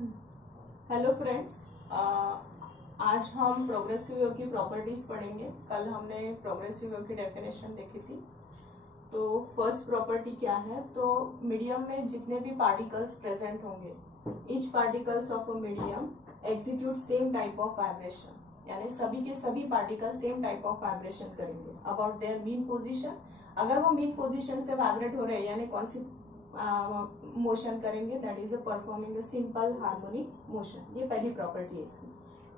Hello friends, आज हम progressive wave की प्रॉपर्टीज पढ़ेंगे। कल हमने प्रोग्रेसिव वेव की डेफिनेशन देखी थी। तो फर्स्ट प्रॉपर्टी क्या है, तो मीडियम में जितने भी पार्टिकल्स प्रेजेंट होंगे, each particles of a medium execute same type of vibration, यानी सभी के सभी particle same type of vibration करेंगे अबाउट देयर मीन पोजीशन। अगर वो मीन पोजीशन से वाइब्रेट हो रहे हैं यानी कौन सी मोशन करेंगे, that is a performing a simple harmonic motion. ये पहली प्रॉपर्टी है इसकी।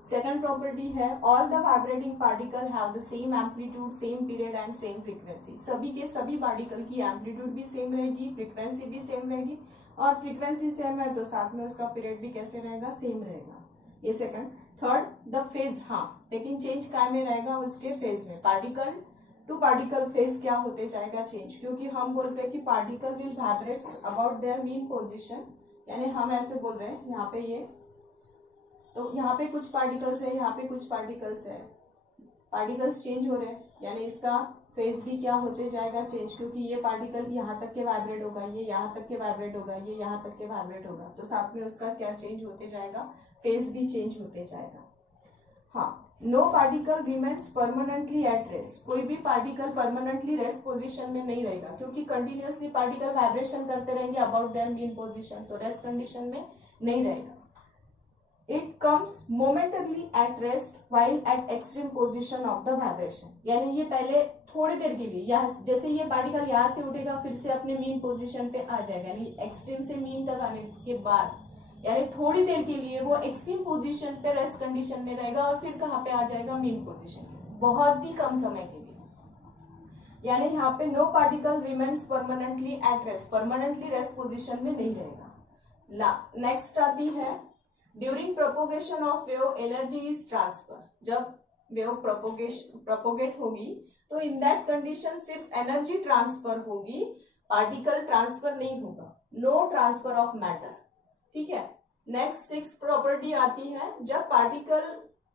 सेकंड प्रॉपर्टी है all the vibrating particle have the same amplitude, same period and same frequency. सभी के सभी पार्टिकल की एम्पलीट्यूड भी सेम रहेगी, फ्रीक्वेंसी भी सेम रहेगी, और फ्रीक्वेंसी सेम है तो साथ में उसका पीरियड भी कैसे रहेगा, सेम रहेगा। ये सेकंड। थर्ड, द फेज, हाँ लेकिन चेंज काय में रहेगा, उसके फेज में। पार्टिकल टू पार्टिकल फेज क्या होते जाएगा, चेंज, क्योंकि हम बोलते हैं कि particle will vibrate about their mean position, यानी हम ऐसे बोल रहे हैं यहाँ पे ये, तो यहाँ पे कुछ पार्टिकल्स है, यहाँ पे कुछ पार्टिकल्स है, पार्टिकल्स चेंज हो रहे हैं, यानी इसका फेज भी क्या होते जाएगा, चेंज, क्योंकि ये पार्टिकल यहाँ तक के वाइब्रेट होगा, ये यहाँ तक के वाइब्रेट होगा, ये यहाँ तक के वाइब्रेट होगा, तो साथ में उसका क्या चेंज होते जाएगा, फेज भी चेंज होते जाएगा। हाँ, no particle remains permanently at rest, कोई भी पार्टिकल परमानेंटली रेस्ट पोजीशन में नहीं रहेगा, क्योंकि कंटिन्यूअसली पार्टिकल वाइब्रेशन करते रहेंगे अबाउट देयर मीन पोजीशन, तो रेस्ट कंडीशन में नहीं रहेगा। It comes momentarily at rest while eight extreme position of the vibration, यानी ये पहले थोड़ी देर के लिए, यहाँ जैसे ये पार्टिकल यहाँ से उठेगा फिर से अपने मीन पोजीशन पे आ जाएगा, यानी एक्सट्रीम से मीन तक आने के बाद, यानी थोड़ी देर के लिए वो एक्सट्रीम पोजीशन पे रेस्ट कंडीशन में रहेगा और फिर कहाँ पे आ जाएगा, मीन पोजीशन पे, बहुत ही कम समय के लिए। यानी यहाँ पे no particle remains permanently at rest, permanently rest position में नहीं रहेगा। नेक्स्ट आती है during propagation of wave energy is transfer, जब वेव प्रोपोगेट होगी तो इन दैट कंडीशन सिर्फ एनर्जी ट्रांसफर होगी, पार्टिकल ट्रांसफर नहीं होगा, नो ट्रांसफर ऑफ मैटर। ठीक है। नेक्स्ट सिक्स प्रॉपर्टी आती है, जब पार्टिकल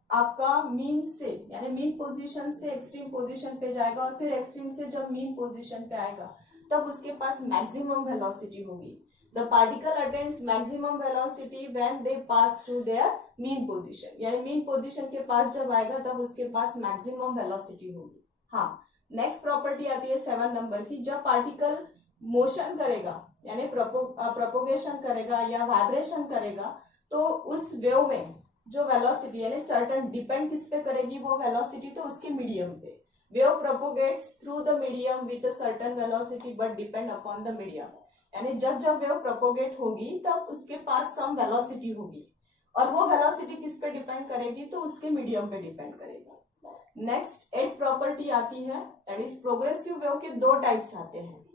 आपका मीन से यानी मीन पोजीशन से एक्सट्रीम पोजीशन पे जाएगा और फिर एक्सट्रीम से जब मीन पोजीशन पे आएगा तब उसके पास मैक्सिमम वेलोसिटी होगी। The particle attains maximum velocity when they pass through their mean position, यानी मीन पोजीशन के पास जब आएगा तब उसके पास मैक्सिमम वेलोसिटी होगी। हाँ, नेक्स्ट प्रॉपर्टी आती है 7 नंबर की, जब पार्टिकल मोशन करेगा यानी प्रोपोगेशन करेगा या वाइब्रेशन करेगा तो उस वेव में जो वेलोसिटी यानी सर्टेन डिपेंड किस पे करेगी वो वेलोसिटी, तो उसके मीडियम पे। Wave propagates through the medium with a certain velocity but depend upon the medium, यानी जब जब वेव प्रोपोगेट होगी तब उसके पास सम वेलोसिटी होगी और वो वेलोसिटी किस पे डिपेंड करेगी, तो उसके मीडियम पे डिपेंड करेगी। नेक्स्ट 8 प्रॉपर्टी आती है, दैट इज प्रोग्रेसिव वेव के दो टाइप्स आते हैं।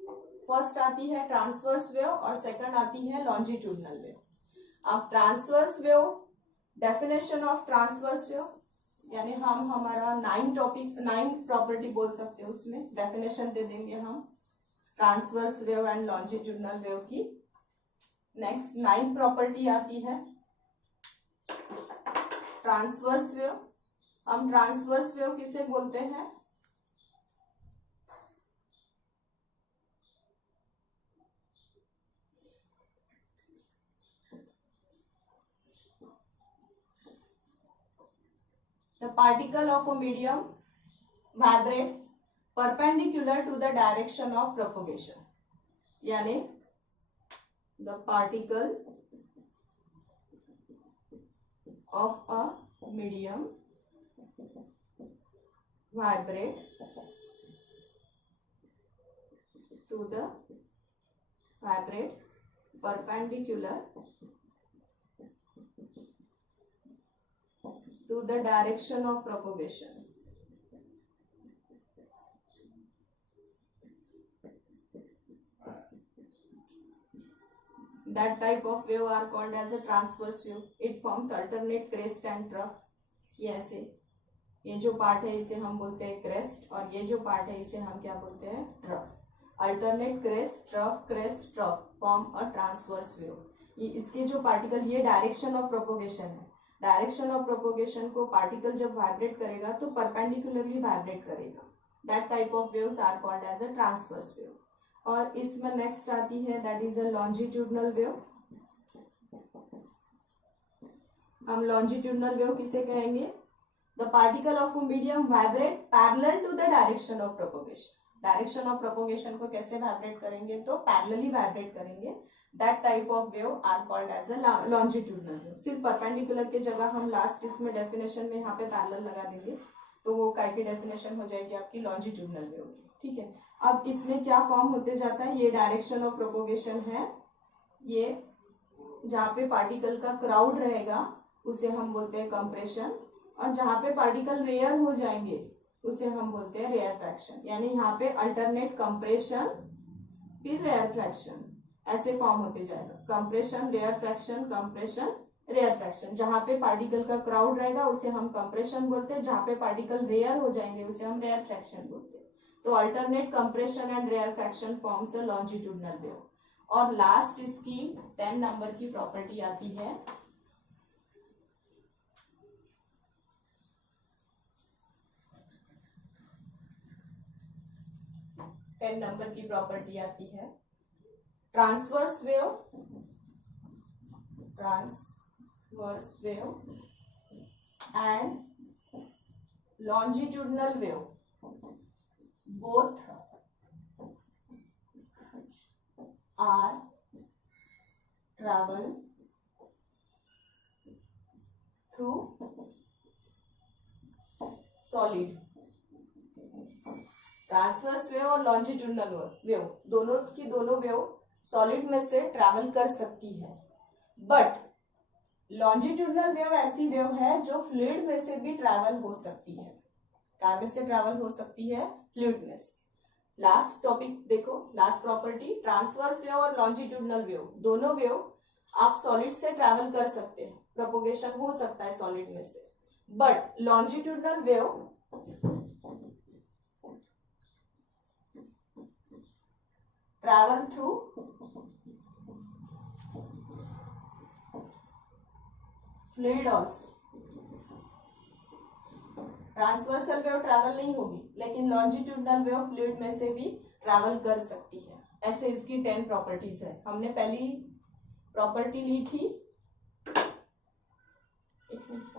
फर्स्ट आती है ट्रांसवर्स वेव और सेकंड आती है लॉन्जिट्यूडनल वेव। अब transverse wave, definition of transverse wave, यानी हम हमारा 9 प्रॉपर्टी बोल सकते हैं, उसमें डेफिनेशन दे देंगे हम transverse wave and longitudinal wave की। नेक्स्ट 9 प्रॉपर्टी आती है ट्रांसवर्स वेव। हम ट्रांसवर्स वेव किसे बोलते हैं, the particle of a medium vibrate perpendicular to the direction of propagation, यानी the particle of a medium vibrate perpendicular to the direction of propagation. That type of wave are called as a transverse wave. It forms alternate crest and trough. ये ऐसे, ये जो part है इसे हम बोलते हैं क्रेस्ट और ये जो पार्ट है इसे हम क्या बोलते हैं, trough. Alternate crest trough form a transverse wave. ये इसके जो पार्टिकल, ये डायरेक्शन ऑफ प्रोपोगेशन है, डायरेक्शन ऑफ प्रोपोगेशन को पार्टिकल जब वाइब्रेट करेगा तो परपेंडिकुलरली वाइब्रेट करेगा, that type of waves are called as a transverse wave. और इसमें नेक्स्ट आती है that is a longitudinal wave. हम लॉन्जिट्यूडनल वेव किसे कहेंगे? The particle of medium vibrate parallel to the direction of propagation. Direction of propagation को कैसे vibrate करेंगे? तो पैरेलली वाइब्रेट करेंगे। That type of wave are called as a longitudinal wave. सिर्फ perpendicular की जगह हम लास्ट इसमें डेफिनेशन में यहाँ पे पैरेलल लगा देंगे तो वो काय की डेफिनेशन हो जाएगी आपकी लॉन्जिट्यूडनल वेव की। ठीक है, अब इसमें क्या फॉर्म होते जाता है? ये डायरेक्शन ऑफ प्रोपोगेशन है, ये जहाँ पे पार्टिकल का क्राउड रहेगा उसे हम बोलते हैं कंप्रेशन, और जहाँ पे पार्टिकल रेयर हो जाएंगे उसे हम बोलते हैं रेयर फ्रैक्शन। यानी यहाँ पे अल्टरनेट कंप्रेशन फिर रेयर फ्रैक्शन, ऐसे फॉर्म होते जाएगा। Compression, rarefaction, compression, rarefaction. जहाँ पे पार्टिकल का क्राउड रहेगा उसे हम कंप्रेशन बोलते हैं, जहाँ पे पार्टिकल रेयर हो जाएंगे उसे हम रेयर फ्रैक्शन बोलते हैं। तो alternate compression and rarefaction forms a longitudinal wave. और लास्ट इसकी 10 नंबर की प्रॉपर्टी आती है, transverse wave and longitudinal wave both are travel through solid। Transverse wave और लॉन्जिट्यूडनल वेव दोनों की दोनों वेव सॉलिड में से ट्रैवल कर सकती है, बट लॉन्जिट्यूडनल वेव ऐसी वेव है जो फ्लूइड में से भी ट्रैवल हो सकती है। कार में से ट्रैवल हो सकती है, फ्लूइड में से। लास्ट टॉपिक देखो, लास्ट प्रॉपर्टी, ट्रांसवर्स वेव और लॉन्जिट्यूडनल वेव दोनों वेव आप सॉलिड से ट्रैवल कर सकते हैं, प्रोपोगेशन हो सकता है सॉलिड में से, but longitudinal wave travel through fluid also. Transversal wave travel नहीं होगी, लेकिन लॉन्जिट्यूडनल वेव फ्लूइड में से भी ट्रैवल कर सकती है। ऐसे इसकी 10 प्रॉपर्टीज है। हमने पहली प्रॉपर्टी ली थी, एक मिनट